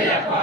Ayyappa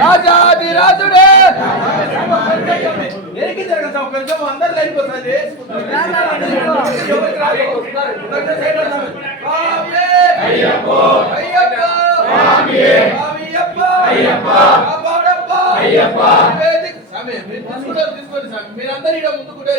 రాజాదిరాజుడే కొంచెం అందరు లేకపోతుంది మీరందరూ ఇక్కడ ముందుకుంటే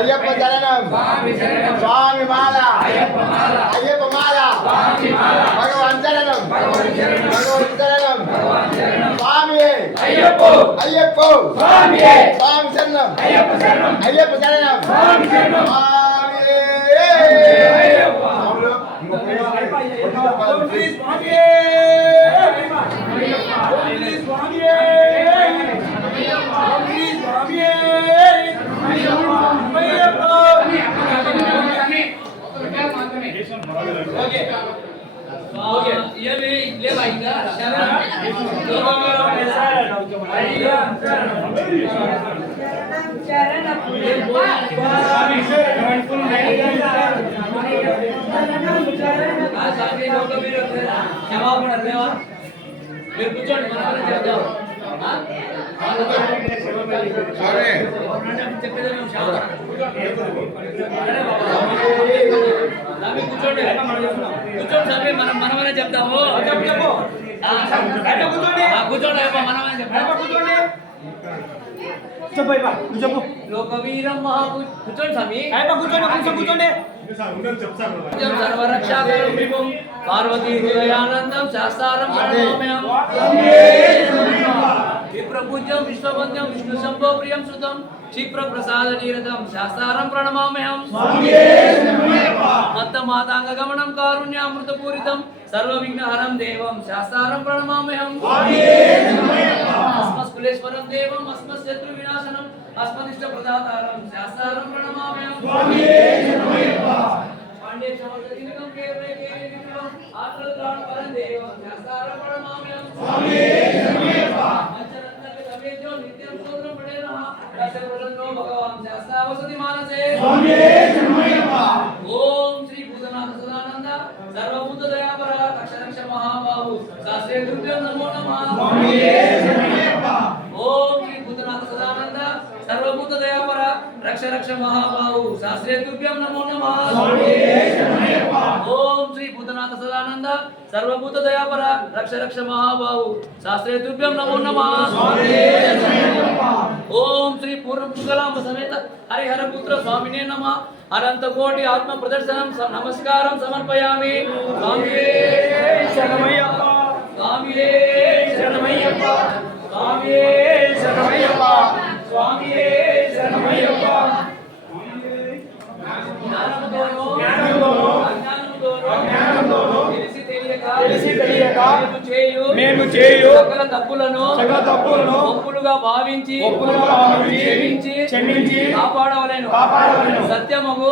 అయ్యప్ప శరణం స్వామి మాల అయ్యప్ప మాల భగవాన్ శరణం భగవాన్ శరణం స్వామి అయ్యప్ప అయ్యప్ప స్వామి శరణం అయ్యప్ప శరణం మీరు కూర్చోండి మనం చేద్దాం చెప్పేది కూర్చోండి కూర్చోండి మనం మనమనే చెప్తాము కూర్చోండి మనమనే చెప్తాము చెప్పు లోకవీరం కూర్చోండి స్వామి కూర్చోండి సర్వరక్షాకరం విభం పార్వతీ హృదయానందం శాస్త్రారం ప్రణమామ్యహం విప్రపూజ్యం విశ్వవంద్యం విష్ణు శంభో ప్రియం సుతం క్షిప్ర ప్రసాద నీరదం శాస్త్రారం ప్రణమామ్యహం మత్త మాతాంగ గమనం కారుణ్యామృత పూరితం సర్వ విఘ్నహరం దేవం శాస్త్రారం ప్రణమామ్యహం అస్మస్కులేశ్వరం దేవం అస్మశత్రు వినాశనం అస్మదిష్ట ప్రదాతారం శాస్త్రారం ప్రణమామ్యహం పాండే క్షమతిలకం కేవే కేవిలం ఆత్రత్రాణ పరం దేవం శాస్త్రారం ప్రణమామ్యహం పంచరత్నక సవేద్యో నిత్యం స్తోత్రం పఠేనః దశవరన్నో భగవాన్ శాస్త్రావసతి మానసే ఓం శ్రీ భూతనాథ సదానంద సర్వభూత దయాపర రక్ష మహాబాహు శాస్త్రే దుర్గం నమో నమః ఓం శ్రీ భూతనాథ సదానంద సర్వభూత దయాపర రక్ష మహాబాహు శాస్త్రే దుర్గం నమో నమః ఓం శ్రీ భూతనాథ సదానంద సర్వభూత దయాపర రక్ష మహాబాహు శాస్త్రే దుర్గం నమో నమః ఓం శ్రీ పూర్ణపుష్కలాంబ సమేత హరిహర పుత్ర స్వామినే నమః అనంత కోటి ఆత్మ ప్రదర్శనం నమస్కారం సమర్పయామి స్వామియే శరణమయ్యప్ప స్వామియే శరణమయ్యప్ప స్వామియే శరణమయ్యప్ప స్వామియే శరణమయ్యప్ప తెలిసి తెలియక మేము చేయు సకల తప్పులను ఒప్పులుగా భావించి క్షమించి కాపాడవలెను సత్యమగు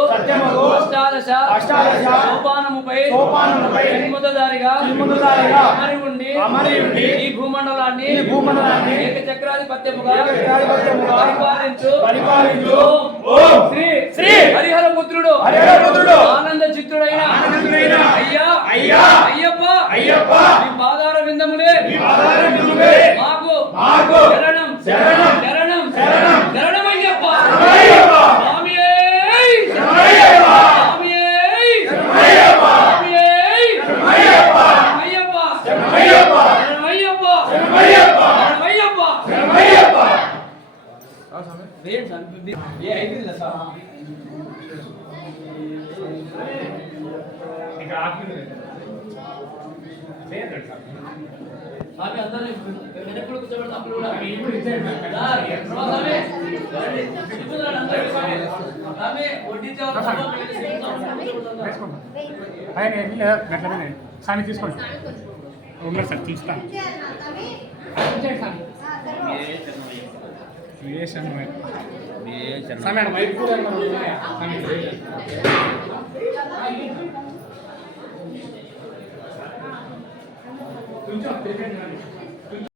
అష్టాదశ సోపానముపై ఎనిమిదదారిగా అమరి ఉండి ఈ భూమండలాన్ని ఏకచక్రాధిపత్యముగా పరిపాలించు శ్రీ హరిహర పుత్రుడు ఆనంద చిత్తుడైన అయ్యప్ప మీ పాదార విందములే స్వామి అందరినీ వెనక్కుడు కూర్చోబెడతాం అప్పుడు కూడా రా, స్వామి రండి. కూర్చోండి అందరూ స్వామి. స్వామి వడ్డించే వాళ్ళు స్వామి తీసుకోండి ఉన్నారు సార్ తీస్తాను స్వామి వైపు కూడా స్వామి